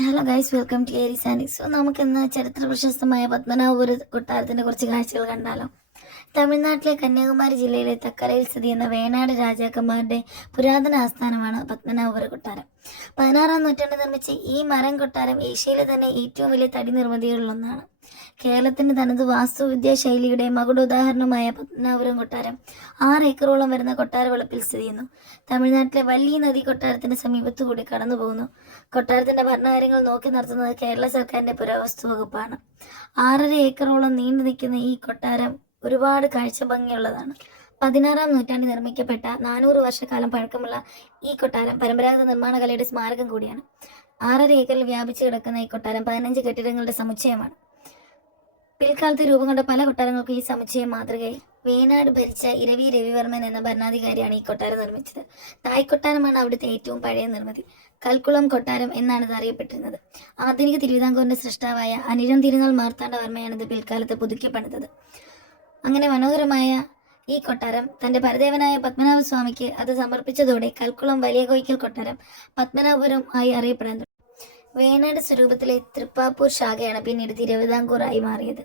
Hello guys, welcome to ഏരി സാനിക്. നമുക്കിന്ന് ചരിത്ര പ്രശസ്തമായ പത്മനാഭപുര കൊട്ടാരത്തിൻ്റെ കുറച്ച് കാഴ്ചകൾ കണ്ടാലോ. തമിഴ്നാട്ടിലെ കന്യാകുമാരി ജില്ലയിലെ തക്കലയിൽ സ്ഥിതി ചെയ്യുന്ന വേണാട് രാജാക്കന്മാരുടെ പുരാതന ആസ്ഥാനമാണ് പത്മനാഭപുര കൊട്ടാരം. 16-ാം നൂറ്റാണ്ടിൽ നിർമ്മിച്ച ഈ മരം കൊട്ടാരം ഏഷ്യയിലെ തന്നെ ഏറ്റവും വലിയ തടി നിർമ്മിതികളിലൊന്നാണ്. കേരളത്തിൻ്റെ തനത് വാസ്തുവിദ്യാ ശൈലിയുടെ മകുടോദാഹരണമായ പത്മനാഭപുരം കൊട്ടാരം 6 ഏക്കറോളം വരുന്ന കൊട്ടാര വളപ്പിൽ സ്ഥിതി ചെയ്യുന്നു. തമിഴ്നാട്ടിലെ വല്ലി നദി കൊട്ടാരത്തിന് സമീപത്തുകൂടി കടന്നു പോകുന്നു. കൊട്ടാരത്തിന്റെ ഭരണകാര്യങ്ങൾ നോക്കി നടത്തുന്നത് കേരള സർക്കാരിന്റെ പുരാവസ്തു വകുപ്പാണ്. 6.5 ഏക്കറോളം നീണ്ടു നിൽക്കുന്ന ഈ കൊട്ടാരം ഒരുപാട് കാഴ്ച ഭംഗിയുള്ളതാണ്. 16-ാം നൂറ്റാണ്ടിൽ നിർമ്മിക്കപ്പെട്ട 400 വർഷക്കാലം പഴക്കമുള്ള ഈ കൊട്ടാരം പരമ്പരാഗത നിർമ്മാണ കലയുടെ സ്മാരകം കൂടിയാണ്. 6.5 ഏക്കറിൽ വ്യാപിച്ചു കിടക്കുന്ന ഈ കൊട്ടാരം 15 കെട്ടിടങ്ങളുടെ സമുച്ചയമാണ്. പിൽക്കാലത്ത് രൂപം കൊണ്ട പല കൊട്ടാരങ്ങൾക്കും ഈ സമുച്ചയം മാതൃകയായി. വേണാട് ഭരിച്ച ഇരവി രവിവർമ്മൻ എന്ന ഭരണാധികാരിയാണ് ഈ കൊട്ടാരം നിർമ്മിച്ചത്. തായ്ക്കൊട്ടാരമാണ് അവിടുത്തെ ഏറ്റവും പഴയ നിർമ്മിതി. കൽക്കുളം കൊട്ടാരം എന്നാണ് ഇത് അറിയപ്പെട്ടിരുന്നത്. ആധുനിക തിരുവിതാംകൂറിന്റെ സൃഷ്ടാവായ അനിഴം തിരുനാൾ മാർത്താണ്ഡവർമ്മയാണ് ഇത് പിൽക്കാലത്ത് പുതുക്കി പണിതത്. അങ്ങനെ മനോഹരമായ ഈ കൊട്ടാരം തന്റെ പരദേവനായ പത്മനാഭസ്വാമിക്ക് അത് സമർപ്പിച്ചതോടെ കൽക്കുളം വലിയ കോയിക്കൽ കൊട്ടാരം പത്മനാഭപുരം ആയി അറിയപ്പെടാൻ തുടങ്ങി. വേണാട് സ്വരൂപത്തിലെ തൃപ്പാപ്പൂർ ശാഖയാണ് പിന്നീട് തിരുവിതാംകൂർ ആയി മാറിയത്.